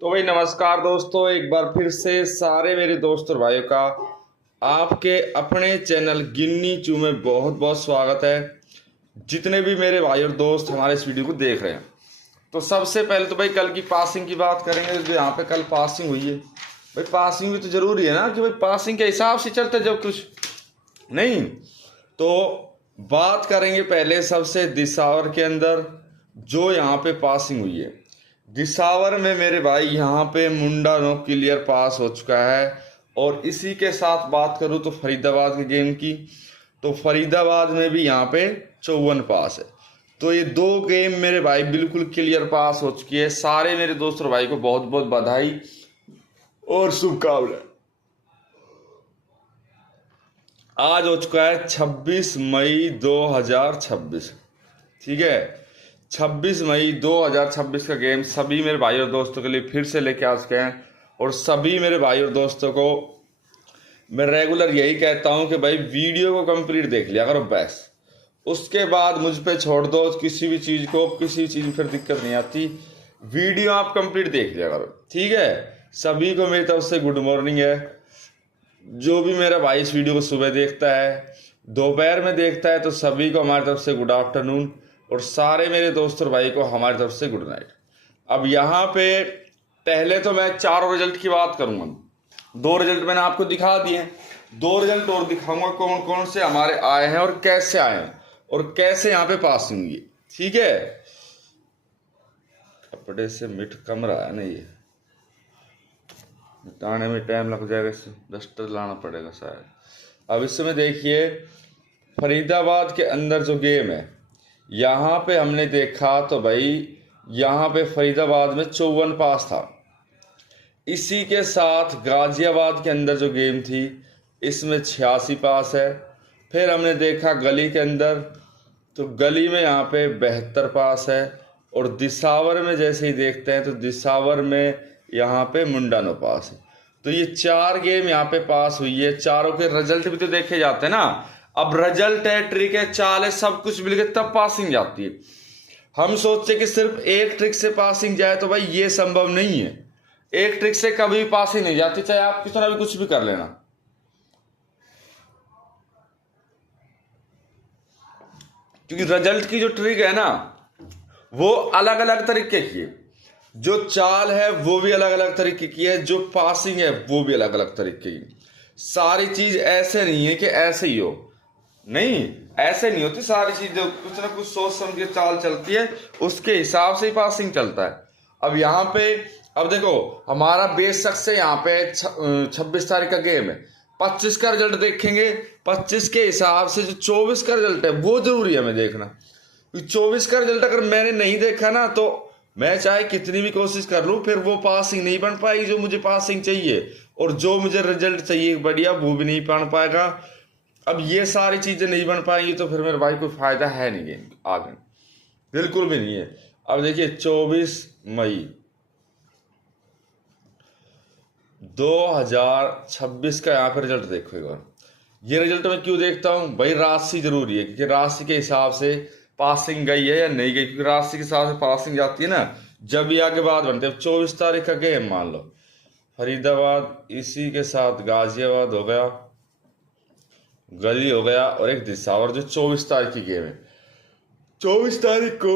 तो भाई नमस्कार दोस्तों, एक बार फिर से सारे मेरे दोस्त और भाइयों का आपके अपने चैनल गिन्नी चू में बहुत बहुत स्वागत है। जितने भी मेरे भाई और दोस्त हमारे इस वीडियो को देख रहे हैं, तो सबसे पहले तो भाई कल की पासिंग की बात करेंगे। जो यहाँ पे कल पासिंग हुई है, भाई पासिंग भी तो जरूरी है ना कि भाई पासिंग के हिसाब से चलते जब कुछ नहीं। तो बात करेंगे पहले सबसे दिसावर के अंदर जो यहाँ पे पासिंग हुई है। दिसावर में मेरे भाई यहाँ पे मुंडा नो क्लियर पास हो चुका है। और इसी के साथ बात करूँ तो फरीदाबाद के गेम की, तो फरीदाबाद में भी यहाँ पे 54 पास है। तो ये दो गेम मेरे भाई बिल्कुल क्लियर पास हो चुकी है। सारे मेरे दोस्त और भाई को बहुत बहुत बधाई और शुभकामनाएं। आज हो चुका है 26 मई 2026, ठीक है। 26 मई 2026 का गेम सभी मेरे भाई और दोस्तों के लिए फिर से लेके आ चुके हैं। और सभी मेरे भाई और दोस्तों को मैं रेगुलर यही कहता हूं कि भाई वीडियो को कंप्लीट देख लिया करो बस, उसके बाद मुझ पे छोड़ दो किसी भी चीज़ को। किसी चीज़ में फिर दिक्कत नहीं आती, वीडियो आप कंप्लीट देख लिया करो, ठीक है। सभी को मेरी तरफ से गुड मॉर्निंग है। जो भी मेरा भाई इस वीडियो को सुबह देखता है, दोपहर में देखता है, तो सभी को हमारी तरफ से गुड आफ्टरनून। और सारे मेरे दोस्त और भाई को हमारी तरफ से गुड नाइट। अब यहाँ पे पहले तो मैं चारों रिजल्ट की बात करूंगा। दो रिजल्ट मैंने आपको दिखा दिए, दो रिजल्ट और दिखाऊंगा कौन कौन से हमारे आए हैं और कैसे आए हैं और कैसे यहाँ पे पासिंग हुई, ठीक है। कपड़े से मिट कम रहा है ना, ये मिटाने में टाइम लग जाएगा, इससे डस्टर लाना पड़ेगा शायद। अब इसमें देखिए फरीदाबाद के अंदर जो गेम है, यहाँ पे हमने देखा तो भाई यहाँ पे फरीदाबाद में 54 पास था। इसी के साथ गाजियाबाद के अंदर जो गेम थी इसमें 86 पास है। फिर हमने देखा गली के अंदर, तो गली में यहाँ पे 72 पास है। और दिसावर में जैसे ही देखते हैं तो दिसावर में यहाँ पे मुंडानो पास है। तो ये चार गेम यहाँ पे पास हुई है। चारों के रिजल्ट भी तो देखे जाते हैं ना। अब रिजल्ट है, ट्रिक है, चाल है, सब कुछ मिलके तब पासिंग जाती है। हम सोचते कि सिर्फ एक ट्रिक से पासिंग जाए, तो भाई ये संभव नहीं है। एक ट्रिक से कभी भी पासिंग नहीं जाती, चाहे आप कितना भी कुछ भी कर लेना। क्योंकि रिजल्ट की जो ट्रिक है ना वो अलग अलग तरीके की है, जो चाल है वो भी अलग अलग तरीके की है, जो पासिंग है वो भी अलग अलग तरीके की। सारी चीज ऐसे नहीं है कि ऐसे ही हो, नहीं ऐसे नहीं होती सारी चीजें। कुछ ना कुछ सोच समझ के चाल चलती है, उसके हिसाब से ही पासिंग चलता है। अब यहाँ पे अब देखो हमारा बेशक से यहाँ पे 26 तारीख का गेम है, 25 का रिजल्ट देखेंगे। 25 के हिसाब से जो 24 का रिजल्ट है वो जरूरी है हमें देखना। 24 का रिजल्ट अगर मैंने नहीं देखा ना, तो मैं चाहे कितनी भी कोशिश कर लूं, फिर वो पासिंग नहीं बन पाएगी जो मुझे पासिंग चाहिए। और जो मुझे रिजल्ट चाहिए बढ़िया, वो भी नहीं बन पाएगा। अब ये सारी चीजें नहीं बन पाएंगी तो फिर मेरे भाई कोई फायदा है नहीं गेम आगे, बिल्कुल भी नहीं है। अब देखिए 24 मई 2026 का यहाँ पे रिजल्ट देखो एक बार। ये रिजल्ट मैं क्यों देखता हूँ भाई, राशि जरूरी है, क्योंकि राशि के हिसाब से पासिंग गई है या नहीं गई। क्योंकि राशि के हिसाब से पासिंग जाती है ना, जब भी आगे बात बनते हैं। 24 तारीख का गेम मान लो फरीदाबाद, इसी के साथ गाजियाबाद हो गया, गली हो गया, और एक दिसावर जो 24 तारीख की गेम है। 24 तारीख को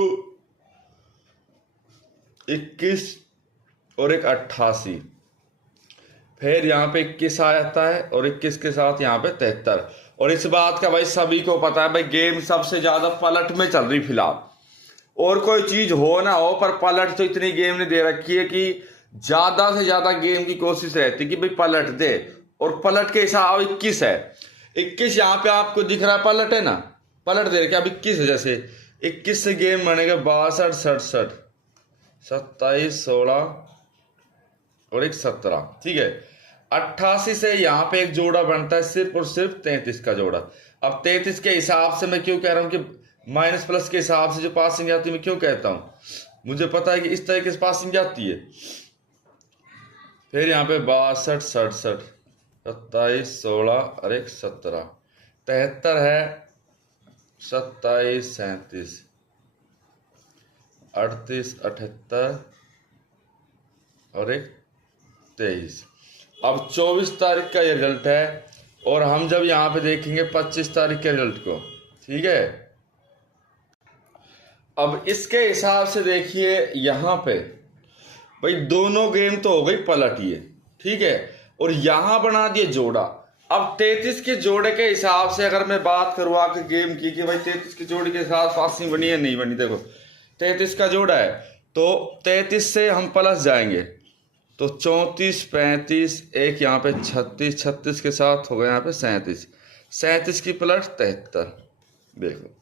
21 और एक 88, फिर यहाँ पे 21 आ जाता है और 21 के साथ यहाँ पे 73। और इस बात का भाई सभी को पता है भाई, गेम सबसे ज्यादा पलट में चल रही फिलहाल। और कोई चीज हो ना हो, पर पलट तो इतनी गेम ने दे रखी है कि ज्यादा से ज्यादा गेम की कोशिश रहती है कि भाई पलट दे। और पलट के हिसाब 21 है, 21 यहाँ पे आपको दिख रहा है पलट है ना, पलट दे रखे। अब 21 है, जैसे 21 से गेम बनेगा 62, 67, 27, 16 और एक 17, ठीक है। 88 से यहाँ पे एक जोड़ा बनता है सिर्फ और सिर्फ 33 का जोड़ा। अब 33 के हिसाब से मैं क्यों कह रहा हूँ कि माइनस प्लस के हिसाब से जो पासिंग जाती है, मैं क्यों कहता हूँ, मुझे पता है कि इस तरीके से पासिंग जाती है। फिर यहाँ पे 62, 67, 27, 16 और एक 17, 73 है, 27, 37, 38, 78, और एक 23। अब 24 तारीख का ये रिजल्ट है, और हम जब यहाँ पे देखेंगे 25 तारीख के रिजल्ट को, ठीक है। अब इसके हिसाब से देखिए यहाँ पे भाई दोनों गेम तो हो गई पलट ये, ठीक है, और यहां बना दिए जोड़ा। अब 33 के जोड़े के हिसाब से अगर मैं बात करूँ आके गेम की कि भाई 33 के जोड़े के साथ पासिंग बनी है नहीं बनी, देखो 33 का जोड़ा है तो 33 से हम प्लस जाएंगे तो 34 35, एक यहाँ पे 36, 36 के साथ हो गया यहाँ पे 37, 37 की प्लस 73। देखो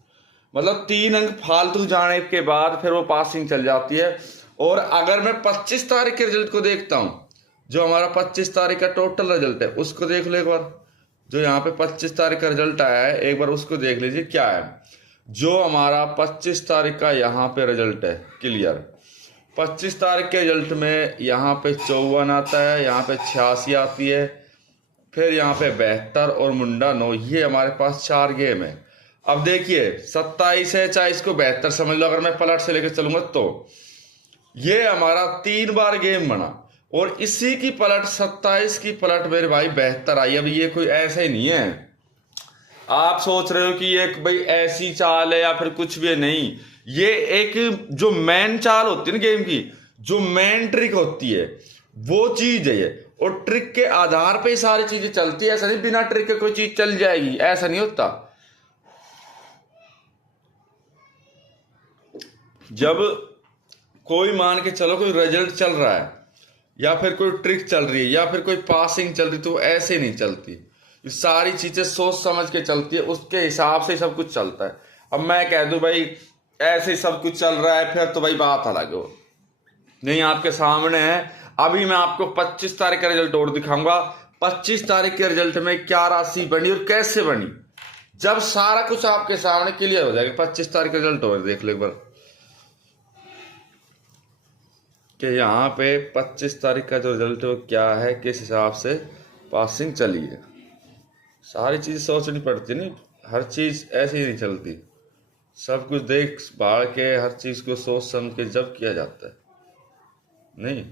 मतलब 3 अंक फालतू जाने के बाद फिर वो पासिंग चल जाती है। और अगर मैं 25 तारीख के रिजल्ट को देखता हूं, जो हमारा 25 तारीख का टोटल रिजल्ट है उसको देख लो एक बार। जो यहाँ पे 25 तारीख का रिजल्ट आया है एक बार उसको देख लीजिए क्या है। जो हमारा 25 तारीख का यहाँ पे रिजल्ट है क्लियर, 25 तारीख के रिजल्ट में यहाँ पे 54 आता है, यहाँ पे 86 आती है, फिर यहाँ पे 72 और मुंडा 9। ये हमारे पास 4 गेम है। अब देखिए 27 है, चाहे इसको 72 समझ लो, अगर मैं पलट से लेकर चलूंगा तो ये हमारा 3 बार गेम बना, और इसी की पलट 27 की पलट मेरे भाई 72 आई। अब ये कोई ऐसा ही नहीं है आप सोच रहे हो कि ये भाई ऐसी चाल है या फिर कुछ भी है, नहीं। ये एक जो मेन चाल होती है ना गेम की, जो मेन ट्रिक होती है वो चीज है ये, और ट्रिक के आधार पे सारी चीजें चलती है। ऐसा नहीं बिना ट्रिक के कोई चीज चल जाएगी, ऐसा नहीं होता। जब कोई मान के चलो कोई रिजल्ट चल रहा है या फिर कोई ट्रिक चल रही है या फिर कोई पासिंग चल रही, तो ऐसे नहीं चलती। ये सारी चीजें सोच समझ के चलती है, उसके हिसाब से सब कुछ चलता है। अब मैं कह दूं भाई ऐसे सब कुछ चल रहा है, फिर तो भाई बात अलग हो नहीं। आपके सामने है, अभी मैं आपको 25 तारीख का रिजल्ट और दिखाऊंगा। 25 तारीख के रिजल्ट में क्या राशि बनी और कैसे बनी, जब सारा कुछ आपके सामने क्लियर हो जाएगा। 25 तारीख का रिजल्ट और देख लो एक बार कि यहाँ पे 25 तारीख का जो रिजल्ट है वो क्या है, किस हिसाब से पासिंग चली है। सारी चीज़ सोचनी पड़ती है, नहीं हर चीज़ ऐसे ही नहीं चलती। सब कुछ देख भाड़ के हर चीज़ को सोच समझ के जब किया जाता है, नहीं।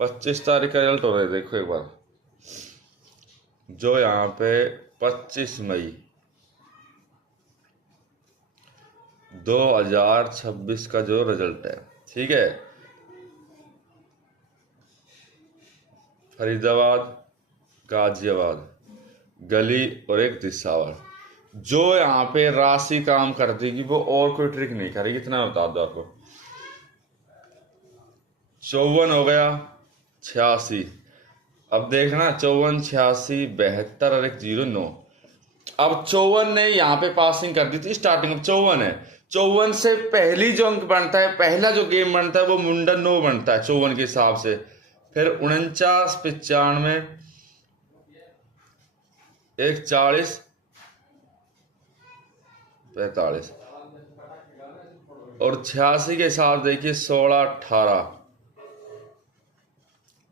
25 तारीख का रिजल्ट हो रहा है, देखो एक बार। जो यहाँ पे 25 मई 2026 का जो रिजल्ट है, ठीक है, फरीदाबाद, गाजियाबाद, गली और एक दिशावर। जो यहाँ पे राशि काम करती कि वो और कोई ट्रिक नहीं करेगी, इतना बता दो आपको। 54 हो गया, 86। अब देखना 54 86 72 और एक 09। अब 54 ने यहाँ पे पासिंग कर दी थी स्टार्टिंग में, 54 है। 54 से पहली जो अंक बनता है, पहला जो गेम बनता है वो मुंडन 9 बनता है 54 के हिसाब से। फिर 49 95 एक 40 45 और 86 के हिसाब देखिए 16 18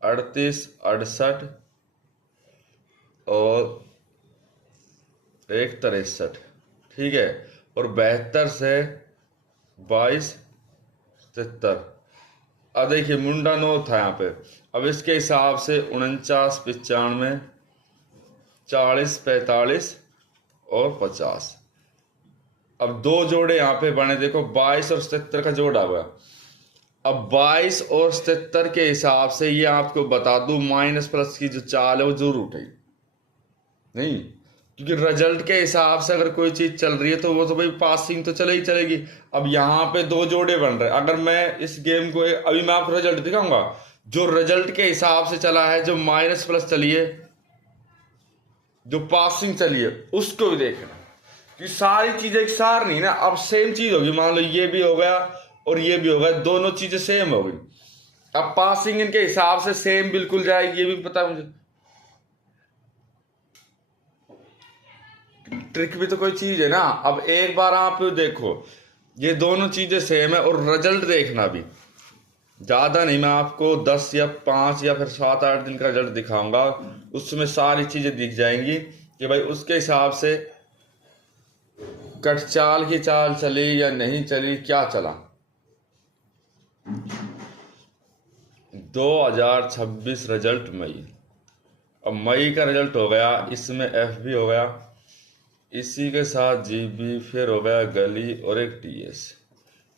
38 68 और एक 63, ठीक है, और 72 से 22 73। अब देखिए मुंडा 9 था यहाँ पे। अब इसके हिसाब से 49 95 40 45 और 50। अब 2 जोड़े यहाँ पे बने, देखो 22 और 77 का जोड़ा हुआ। अब 22 और 77 के हिसाब से ये आपको बता दूं माइनस प्लस की जो चाल है वो जरूर उठेगी, नहीं, क्योंकि रिजल्ट के हिसाब से अगर कोई चीज चल रही है तो वो तो भाई पासिंग तो चले ही चलेगी। अब यहाँ पे 2 जोड़े बन रहे हैं। अगर मैं इस गेम को अभी मैं आपको रिजल्ट दिखाऊंगा, जो रिजल्ट के हिसाब से चला है, जो माइनस प्लस चली है, जो पासिंग चली है, उसको भी देखना कि सारी चीजें एक सार नहीं ना। अब सेम चीज होगी, मान लो ये भी हो गया और ये भी हो गया, दोनों चीजें सेम हो गई। अब पासिंग इनके हिसाब से सेम बिल्कुल जाएगी, ये भी पता है मुझे। ट्रिक भी तो कोई चीज है ना। अब एक बार आप देखो ये दोनों चीजें सेम है, और रिजल्ट देखना भी ज्यादा नहीं, मैं आपको 10 या 5 या फिर 7 8 दिन का रिजल्ट दिखाऊंगा, उसमें सारी चीजें दिख जाएंगी कि भाई उसके हिसाब से कटचाल की चाल चली या नहीं चली, क्या चला। 2026 रिजल्ट मई। अब मई का रिजल्ट हो गया, इसमें एफ भी हो गया, इसी के साथ जीबी, फिर हो गया गली और एक टीएस।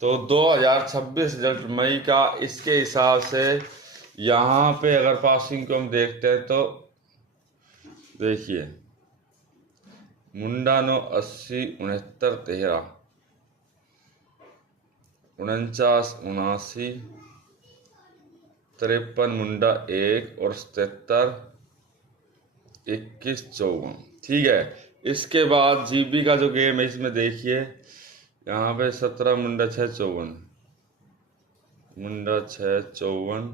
तो 2026 रिजल्ट मई का, इसके हिसाब से यहाँ पे अगर पासिंग को हम देखते हैं तो देखिए मुंडा 9 80 69 13 49 79 53 मुंडा 1 और 77 21 54। ठीक है। इसके बाद जीबी का जो गेम है इसमें देखिए यहाँ पे 17 मुंडा 6 54 मुंडा 6 54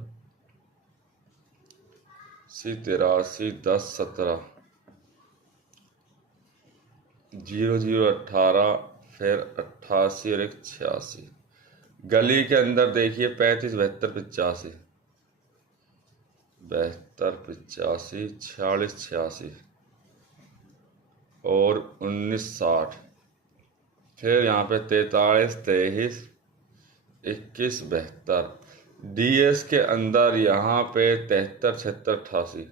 83 10 17 0 0 18 फिर 88 और एक 86। गली के अंदर देखिए 35 72 85 72 85 46 86 और 19 60। फिर यहाँ पे 43 23 21 72। डीएस के अंदर यहाँ पे 73 76 88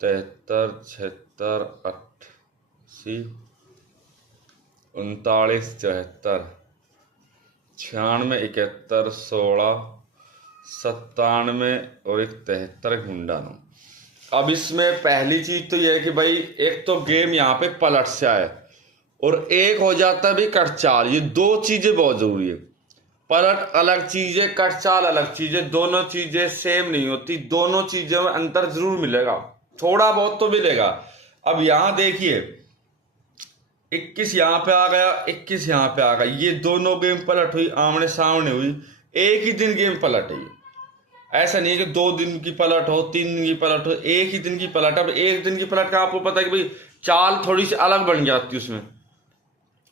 73 76 88 39 74 96 71 16 97 और एक 73 एक मुंडा 9। अब इसमें पहली चीज तो यह है कि भाई एक तो गेम यहाँ पे पलट से आया और एक हो जाता है भाई कट चाल। ये दो चीजें बहुत जरूरी है। पलट अलग चीज है, कट चाल अलग चीज है, दोनों चीजें सेम नहीं होती, दोनों चीजों में अंतर जरूर मिलेगा, थोड़ा बहुत तो मिलेगा। अब यहां देखिए 21 यहाँ पे आ गया, 21 यहाँ पे आ गया, ये दोनों गेम पलट हुई, आमने सामने हुई, एक ही दिन गेम पलट है। ऐसा नहीं है कि 2 दिन की पलट हो, 3 दिन की पलट हो, एक ही दिन की पलट। अब एक दिन की पलट का आपको पता है कि भाई चाल थोड़ी सी अलग बन जाती है,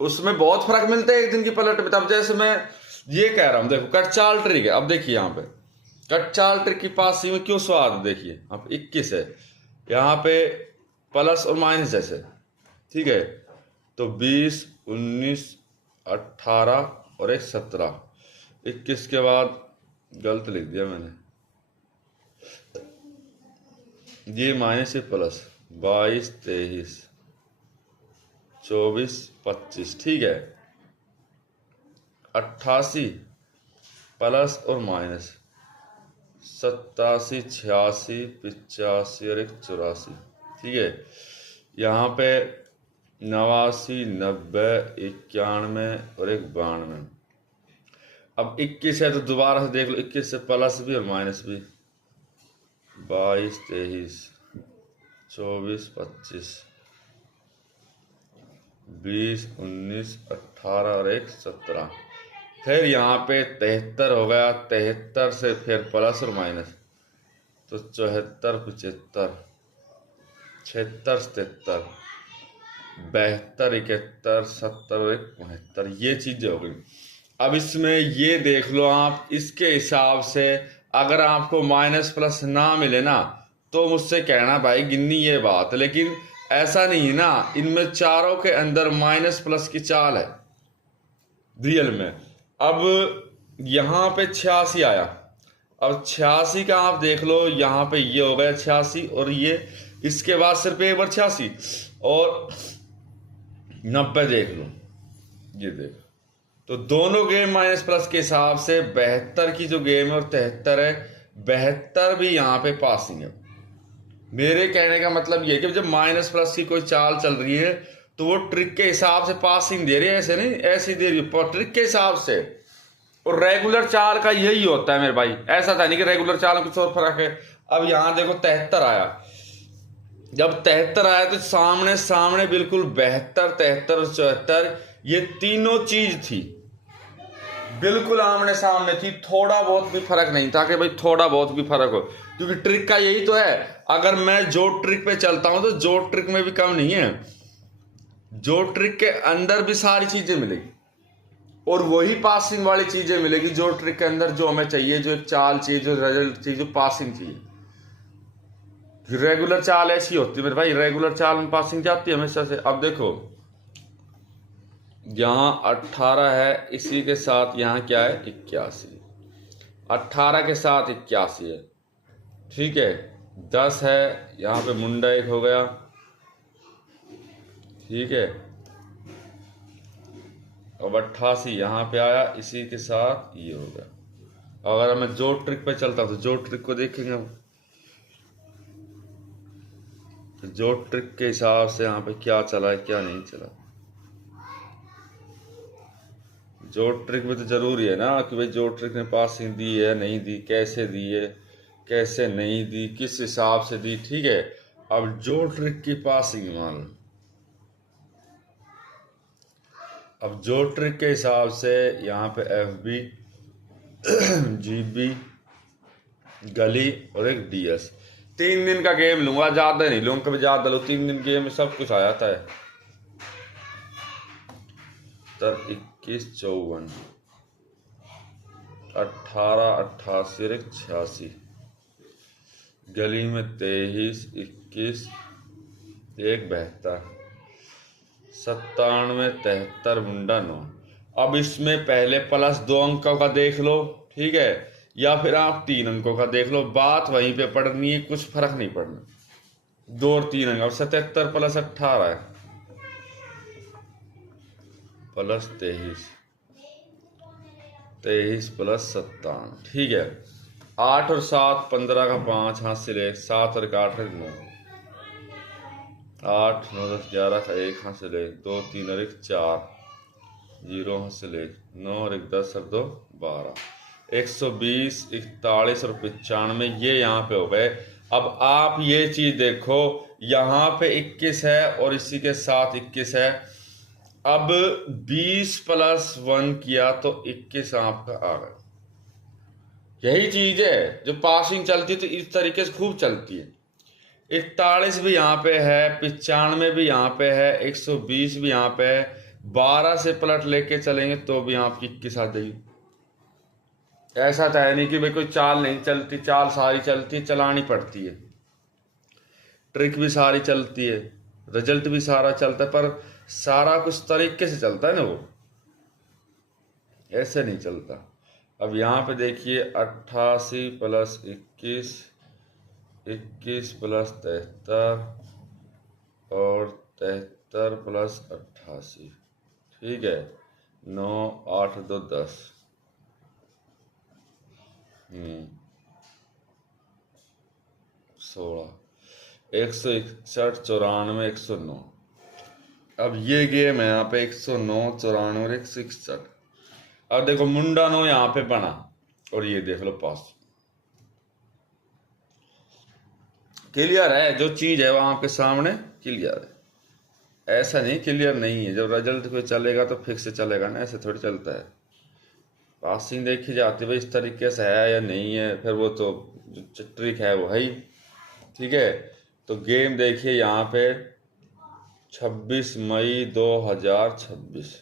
उसमें बहुत फर्क मिलता है एक दिन की पलट में। तब जैसे मैं ये कह रहा हूं, देखो कट चाल ट्रिक है। अब देखिए यहाँ पे कट चाल ट्रिक की पासी में क्यों स्वाद, देखिए अब 21 है, यहाँ पे प्लस और माइनस जैसे, ठीक है, तो 20 19 18 और एक 17। 21 के बाद गलत लिख दिया मैंने, ये माइनस से प्लस 22 23 24 25। ठीक है। 88 प्लस और माइनस 87 86 85 और एक 84। ठीक है। यहाँ पे 89 90 91 और एक 92। अब 21 है तो दोबारा से देख लो, 21 से प्लस भी और माइनस भी, 22 23 24 25 20 19 18 और एक 17। फिर यहाँ पे 73 हो गया, 73 से फिर प्लस और माइनस, तो 74 75 76 77 72 71 70 और एक 72। ये चीजें हो गई। अब इसमें ये देख लो आप, इसके हिसाब से अगर आपको माइनस प्लस ना मिले ना तो मुझसे कहना भाई गिन्नी ये बात, लेकिन ऐसा नहीं है ना, इनमें चारों के अंदर माइनस प्लस की चाल है रियल में। अब यहाँ पे 86 आया, अब 86 का आप देख लो, यहाँ पे ये हो गया 86 और ये इसके बाद सिर्फ एक बार 86 और 90 देख लो, ये देखो, तो दोनों गेम माइनस प्लस के हिसाब से 72 की जो गेम है और 73 है, 72 भी यहाँ पे पासिंग है। मेरे कहने का मतलब ये कि जब माइनस प्लस की कोई चाल चल रही है तो वो ट्रिक के हिसाब से पासिंग दे रही है, ऐसे नहीं ऐसी दे रही है ट्रिक के हिसाब से। और रेगुलर चाल का यही होता है मेरे भाई, ऐसा था नहीं कि रेगुलर चाल में कुछ और फर्क है। अब यहाँ देखो 73 आया, जब 73 आया तो सामने सामने बिल्कुल 72 73 और 74 ये तीनों चीज थी, बिल्कुल आमने सामने थी, थोड़ा बहुत भी फर्क नहीं था कि भाई थोड़ा बहुत भी फर्क हो, क्योंकि ट्रिक का यही तो है। अगर मैं जो ट्रिक पे चलता हूं तो जो ट्रिक में भी कम नहीं है, जो ट्रिक के अंदर भी सारी चीजें मिलेगी और वही पासिंग वाली चीजें मिलेगी जो ट्रिक के अंदर जो हमें चाहिए, जो एक चाल चाहिए, जो रिजल्ट चाहिए, जो पासिंग चाहिए। रेगुलर चाल ऐसी होती है मेरे भाई, रेगुलर चाल में पासिंग जाती है हमेशा से। अब देखो यहाँ 18 है, इसी के साथ यहाँ क्या है 81, 18 के साथ 81 है, ठीक है। 10 है, यहाँ पे मुंडा एक हो गया, ठीक है। अब 88 यहाँ पे आया, इसी के साथ ये हो गया। अगर मैं जोड़ ट्रिक पे चलता तो जोड़ ट्रिक को देखेंगे हम, तो जोड़ ट्रिक के हिसाब से यहाँ पे क्या चला है क्या नहीं चला। जोड़ ट्रिक में तो जरूरी है ना कि भाई जोड़ ट्रिक ने पासिंग दी है नहीं दी, कैसे दी है कैसे नहीं दी, किस हिसाब से दी, ठीक है। अब जोड़ ट्रिक की पासिंग मान लो, अब जोड़ ट्रिक के हिसाब से यहाँ पे FB GB गली और एक DS, 3 दिन का गेम लूंगा, ज्यादा नहीं लूंगा, कभी ज्यादा लो, 3 दिन गेम में सब कुछ आ जाता है। तर 21 54 18 88 और 86, गली में 23 21 एक 72 97 73 मुंडा 9। अब इसमें पहले प्लस 2 अंकों का देख लो, ठीक है, या फिर आप 3 अंकों का देख लो, बात वहीं पे पढ़नी है, कुछ फर्क नहीं पड़ना, 2 और 3 अंक। अब 77 प्लस 18 है प्लस 23, 23 प्लस 57, ठीक है। 8 और 7 15 का 5 हाथ से ले, 7 और 8 9, 8 9 10 11 का 1 हाथ से ले, 2 3 और 1 4, 0 हाथ से ले, 9 और 1 10 और 2 12, 120 41 और 95 ये यहाँ पे हो गए। अब आप ये चीज देखो, यहाँ पे 21 है और इसी के साथ 21 है। अब 20 प्लस 1 किया तो 21 आपका आ गया। यही चीज है जो पासिंग चलती है तो इस तरीके से खूब चलती है। 41 भी यहाँ पे है, 95 भी यहाँ पे है, 120 भी यहाँ पे है, 12 से पलट लेके चलेंगे तो भी आपकी 21 आ जाएगी। ऐसा तो है नहीं कि भाई कोई चाल नहीं चलती, चाल सारी चलती है, चलानी पड़ती है, ट्रिक भी सारी चलती है, रिजल्ट भी सारा चलता है, पर सारा कुछ तरीके से चलता है ना, वो ऐसे नहीं चलता। अब यहाँ पे देखिए 88 प्लस 21 21 प्लस 73 और 73 प्लस 88, ठीक है, 9 8 2 10 16 161 94 109। अब ये गेम है यहाँ पे 109 94 और 161। अब देखो मुंडा 9 यहाँ पे बना और ये देख लो पास, क्लियर है, जो चीज है वहां आपके सामने क्लियर है। ऐसा नहीं क्लियर नहीं है, जब रिजल्ट पे चलेगा तो फिक्स से चलेगा ना, ऐसे थोड़ी चलता है। पासिंग देखी जाती है भाई इस तरीके से है या नहीं है, फिर वो तो जो ट्रिक है वो है ही, ठीक है। तो गेम देखिए यहाँ पे 26 मई 2026।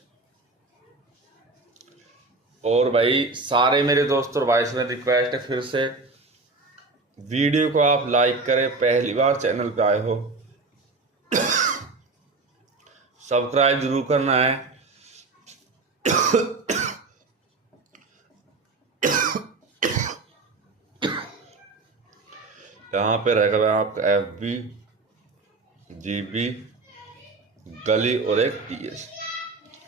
और भाई सारे मेरे दोस्तों और भाई से रिक्वेस्ट है फिर से, वीडियो को आप लाइक करें, पहली बार चैनल पे आए हो सब्सक्राइब जरूर करना है। यहाँ पे रहेगा आपका FB GB गली और एक DS,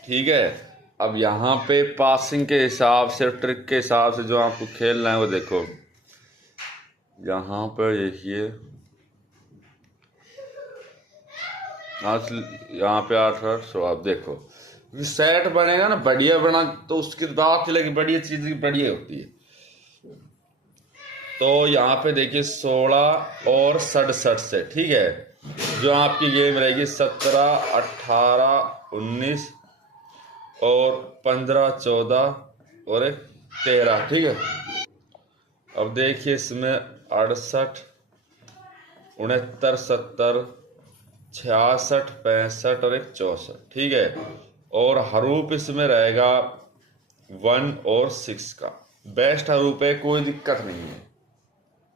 ठीक है। अब यहाँ पे पासिंग के हिसाब से, ट्रिक के हिसाब से जो आपको खेलना है वो देखो, यहाँ पर देखिए यहाँ पे 8 आप देखो सेट बनेगा ना, बढ़िया बना तो उसकी बात चलेगी, बढ़िया चीज बढ़िया होती है। तो यहाँ पे देखिए 16 और 67 से, ठीक है, जो आपकी गेम रहेगी 17 18 19 और 15 14 और 13, ठीक है। अब देखिए इसमें 68 69 70 66 65 और 64, ठीक है। और हरूप इसमें रहेगा 1 और 6 का, बेस्ट हरूप है, कोई दिक्कत नहीं है।